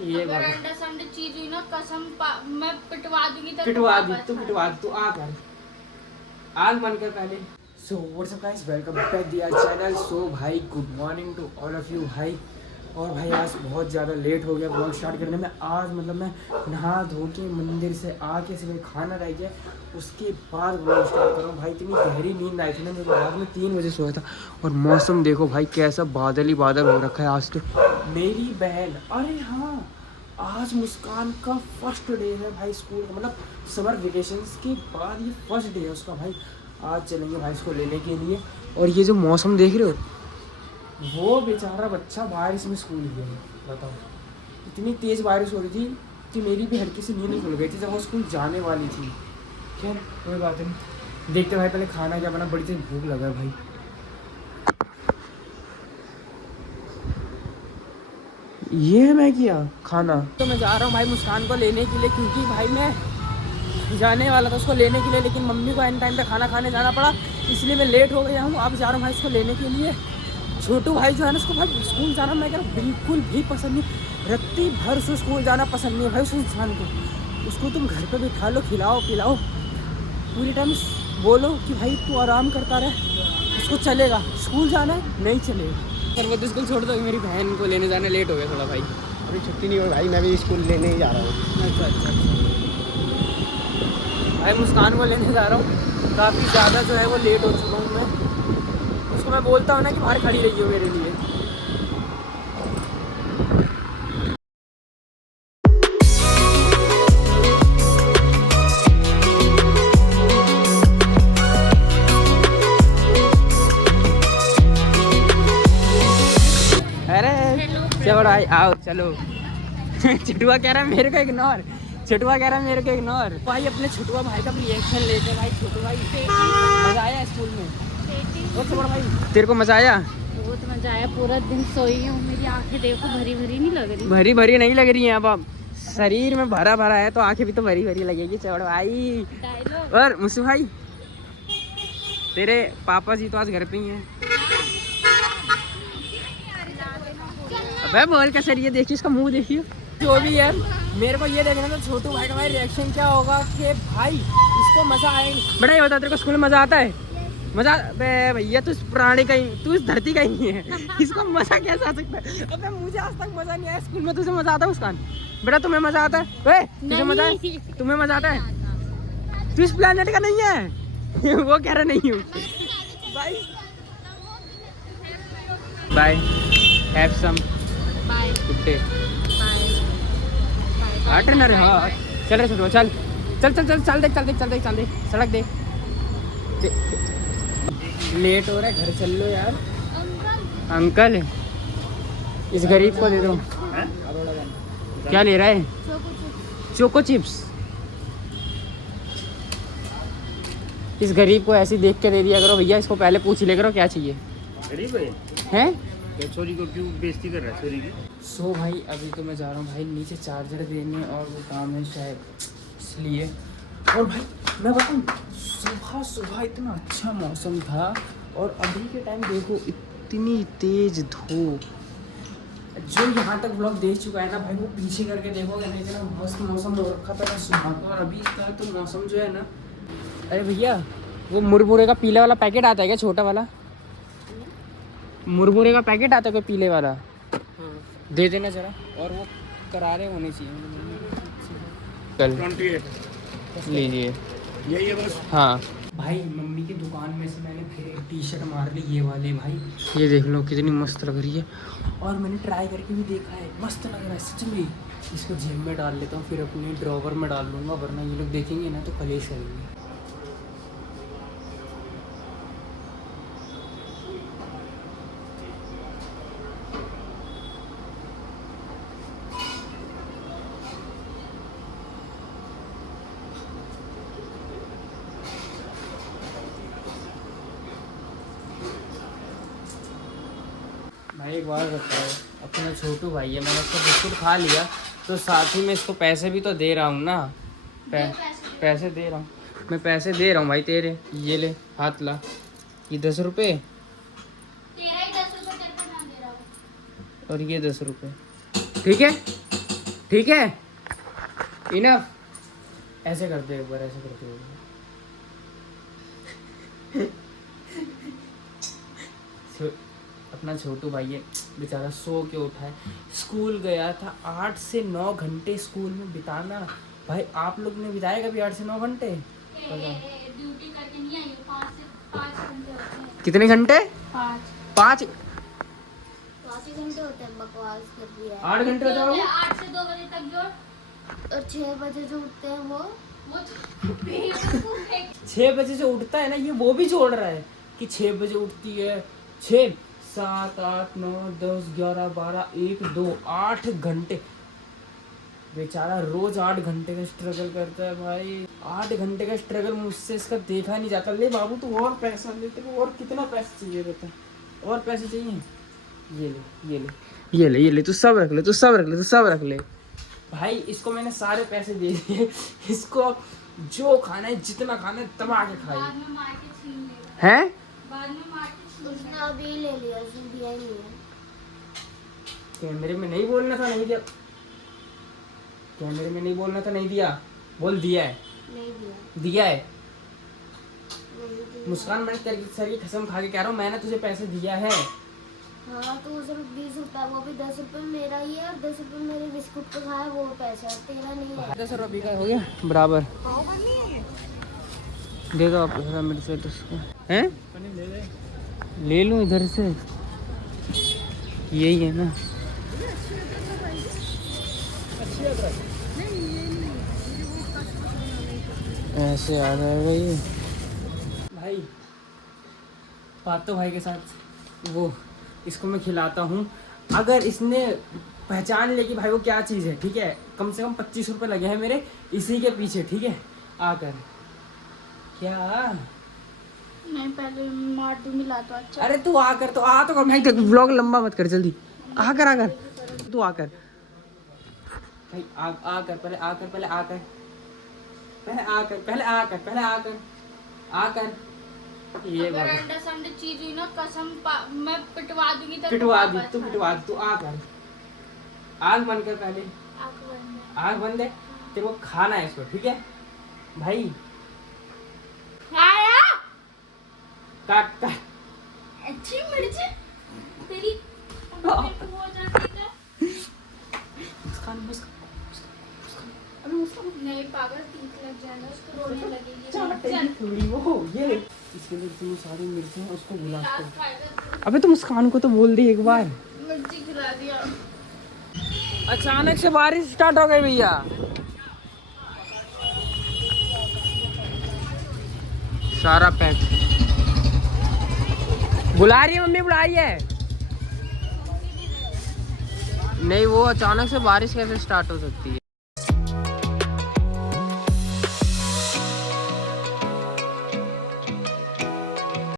ये अगर बाबा अंडा संडे चीज हुई ना कसम मैं पिटवा दूंगी तो पिटवा दी तू आ कर आग बंद कर पहले। So what's up guys, welcome back dear channel. So भाई good morning to all of you भाई। और भाई आज बहुत ज़्यादा लेट हो गया ब्लॉग स्टार्ट करने में। आज मतलब मैं नहा धो के मंदिर से आके सिर्फ खाना रह गया, उसके बाद ब्लॉग स्टार्ट कर रहा हूँ। भाई इतनी गहरी नींद आई थी ना मेरे को, रात में 3 बजे सोया था। और मौसम देखो भाई कैसा बादल ही बादल हो रखा है आज तो। मेरी बहन, अरे हाँ आज मुस्कान का फर्स्ट डे है भाई स्कूल का, मतलब समर वेकेशंस के बाद ये फर्स्ट डे है उसका। भाई आज चलेंगे भाई इसको लेने के लिए। और ये जो मौसम देख रहे हो, वो बेचारा बच्चा बारिश में स्कूल गया है। बताओ इतनी तेज़ बारिश हो रही थी कि मेरी भी हल्की सी नींद खुल गई थी जब वो स्कूल जाने वाली थी। खैर कोई बात नहीं, देखते भाई पहले खाना क्या बना, बड़ी तेज भूख लगा है भाई। ये है मैं किया खाना। तो मैं जा रहा हूँ भाई मुस्कान को लेने के लिए, क्योंकि भाई मैं जाने वाला था उसको लेने के लिए, लेकिन मम्मी को एन टाइम पे खाना खाने जाना पड़ा, इसलिए मैं लेट हो गया हूँ। अब जा रहा हूँ भाई उसको लेने के लिए। छोटू भाई जो है ना, उसको भाई स्कूल जाना मैं कह रहा हूँ बिल्कुल भी पसंद नहीं। रत्ती भर से स्कूल जाना पसंद नहीं है भाई उस इंसान को। उसको तुम घर पे बिठा लो, खिलाओ पिलाओ, पूरी टाइम बोलो कि भाई तू आराम करता रहे, उसको चलेगा। स्कूल जाना है नहीं चलेगा। पर वो तो स्कूल छोड़ दो, मेरी बहन को लेने जाना लेट हो गया थोड़ा भाई। अभी छुट्टी नहीं हुई भाई, मैं भी स्कूल लेने ही जा रहा हूँ। अच्छा भाई मुस्कान को लेने जा रहा हूँ। काफ़ी ज़्यादा जो है वो लेट हो चुका हूँ मैं। उसको मैं बोलता हूँ ना कि बाहर खड़ी रही हो मेरे लिए। अरे चलो भाई आओ चलो। चिटुआ कह रहा है मेरे को इग्नोर, छोटुआ कह रहा है मेरे को इग्नोर। भाई अपने छोटुआ भाई का रिएक्शन लेते हैं भाई। छोटू भाई मजा आया स्कूल में? और छोटा भाई तेरे को मजा आया? बहुत मजा आया, पूरा दिन सोई हूँ, मेरी आंखें देखो भरी भरी नहीं लग रही। भरी भरी नहीं लग रही है, अब शरीर में भरा भरा है तो आंखें भी तो भरी भरी लगेगी। चौड़ भाई और मुसु भाई, तेरे पापा जी तो आज घर पे ही हैं। अबे बोल का सर, ये देखिए इसका मुंह देखिए। जो भी है मेरे को ये देखना था छोटू भाई का भाई रिएक्शन क्या होगा कि भाई इसको मजा आएगा। बड़ा ही बता, तेरे को स्कूल में मजा आता है? मजा भैया तू इस प्राणी का ही, तू इस धरती का ही है, इसको मजा कैसे आ सकता है? अबे मुझे आज तक मजा नहीं आया स्कूल में। तुझे मजा आता है मुस्कान? बेटा तुम्हें मजा आता है? वे तुझे मजा है? तुम्हें मजा आता है? तू इस प्लेनेट का नहीं है। वो कह रहा नहीं हूँ। Bye bye, have some good day. Trainer हाँ चल रहे छोटू, चल चल चल चल चल देख चल देख चल देख चल देख सड़क देख। लेट हो रहा है, घर चल लो यार। अंकल इस गरीब को दे दो। क्या ले रहा है? Choco chips. इस गरीब को ऐसे देख के दे दिया करो भैया, इसको पहले पूछ ले करो क्या चाहिए। गरीब हैं? छोरी को क्यों बेइज्जती कर रहा है छोरी की? सो भाई अभी तो मैं जा रहा हूँ भाई नीचे चार्जर देने, और वो काम है शायद इसलिए। और भाई मैं बताऊँ, सुबह सुबह इतना अच्छा मौसम था और अभी के टाइम देखो इतनी तेज धूप। जो यहाँ तक ब्लॉग देख चुका है ना भाई, वो पीछे करके देखोगे ना, इतना मस्त मौसम हो रखा था ना सुबह का। और अभी का तो मौसम जो है ना, अरे भैया वो मुरमुरे का पीले वाला पैकेट आता है क्या, छोटा वाला मुरमुरे का पैकेट आता है क्या पीले वाला? दे देना जरा। और वो करारे होने चाहिए। कल 28 लीजिए यही है बस। हाँ भाई मम्मी की दुकान में से मैंने फिर एक टी शर्ट मार ली, ये वाली भाई। ये देख लो कितनी मस्त लग रही है, और मैंने ट्राई करके भी देखा है, मस्त लग रहा है सच में। इसको जेब में डाल लेता हूँ, फिर अपने ड्रॉवर में डाल लूँगा, वरना ये लोग देखेंगे ना तो कलेश करेंगे। भाई एक बार बताओ, अपना छोटू भाई है, मैंने उसका बिस्कुट खा लिया तो साथ ही में इसको पैसे भी तो दे रहा हूँ ना। पैसे दे रहा हूँ मैं, पैसे दे रहा हूँ भाई तेरे। ये ले हाथ ला, ये 10 रुपये तेरा ही 10 रुपये तेरे को ना दे रहा हूँ। और ये 10 रुपये, ठीक है? ठीक है, इनफ। ऐसे करते एक बार, ऐसे करते एक बार। अपना छोटू भाई है बेचारा, सो के उठा है, स्कूल गया था। 8 से 9 घंटे स्कूल में बिताना। भाई आप लोग ने बिताए कभी 8 से 9 घंटे? ड्यूटी करके नहीं आई, 5 से 5 घंटे होते हैं। कितने घंटे? 5 5 घंटे होते हैं, बकवास कर दिया है। 8 घंटे होता है। 8 से 2 बजे तक जो और 6 बजे जो उठते हैं वो 6 बजे जो उठता है ना, ये वो भी जोड़ रहा है कि 6 बजे उठती है। 6 7 8 9 10 11 12 1 2 8 घंटे। बेचारा रोज 8 घंटे का स्ट्रगल करता है भाई। 8 घंटे का स्ट्रगल मुझसे इसका देखा नहीं जाता। ले बाबू तू और पैसा ले, तेरे को और कितना पैसा चाहिए बता? और पैसे चाहिए? ये ले, ये ले, ये ले, ये ले, तू सब रख ले, तू सब रख ले, तू सब रख ले। भाई इसको मैंने सारे पैसे दे दिए। इसको जो खाना है, जितना खाना है, दबा के खाई। बाद में मार के छीन लेगा। हैं? बाद में मार के छीन उसने लेगा। अभी ले लिया, उसने दिया ही नहीं है। कैमरे में नहीं बोलना था, नहीं दिया। कैमरे में नहीं बोलना था, नहीं दिया। बोल दिया है। नहीं दिया, दिया है। नहीं दिया। मुस्कान, मैंने तेरी सर की कसम खा के कह रहा हूँ, मैंने तुझे पैसे दिया है। हाँ तो वो सिर्फ 20 रुपये, वो भी 10 रुपये मेरा ही है और 10 रुपये मेरे बिस्कुट का खाया, वो पैसा तेरा नहीं है। 10 रुपये का हो गया बराबर। दे दो आप थोड़ा मेरे से उसको। हैं? ले लूँ इधर से, यही है ना। ऐसे आ जाएगा ये भाई। बात तो भाई के साथ वो, इसको मैं खिलाता हूँ। अगर इसने पहचान ले कि भाई वो क्या चीज़ है, ठीक है, कम से कम 25 रुपये लगे हैं मेरे इसी के पीछे, ठीक है। आकर क्या? नहीं, पहले मार दूंगी ला तो अच्छा। अरे तू आकर तो आ तो कर भाई, व्लॉग लंबा मत कर, जल्दी आकर आकर तू आकर भाई, आकर पहले, आकर पहले, आकर पहले, आकर पहले, आकर पहले, आकर आकर। ये अगर बाबा अंडा संडे चीज हुई ना, कसम मैं पिटवा दूंगी। पिटवा दी, तू पिटवा दी, तू आकर। आग बंद कर पहले, आग बंद है। तेरे को खाना है इसको, ठीक है भाई। आया काट काट। अच्छी मिर्च तेरी हो जाती है। मुस्कान, मुस्कान, अरे मुस्कान नहीं पागल, तीत लग जाएगा उसको, रोने लगेगी। चाटेगी थोड़ी वो। ये ले, इसके लिए इतनी सारी मिर्चें हैं, उसको बुला लास्ट के। खाएगा, अबे तो मुस्कान को तो बोल दे एक बार। मिर्ची खिला दिया। अचानक से बारिश स्टार्ट हो गई भैया। सारा पैक। बुला रही है मम्मी, बुला रही है। नहीं वो अचानक से बारिश कैसे स्टार्ट हो सकती है?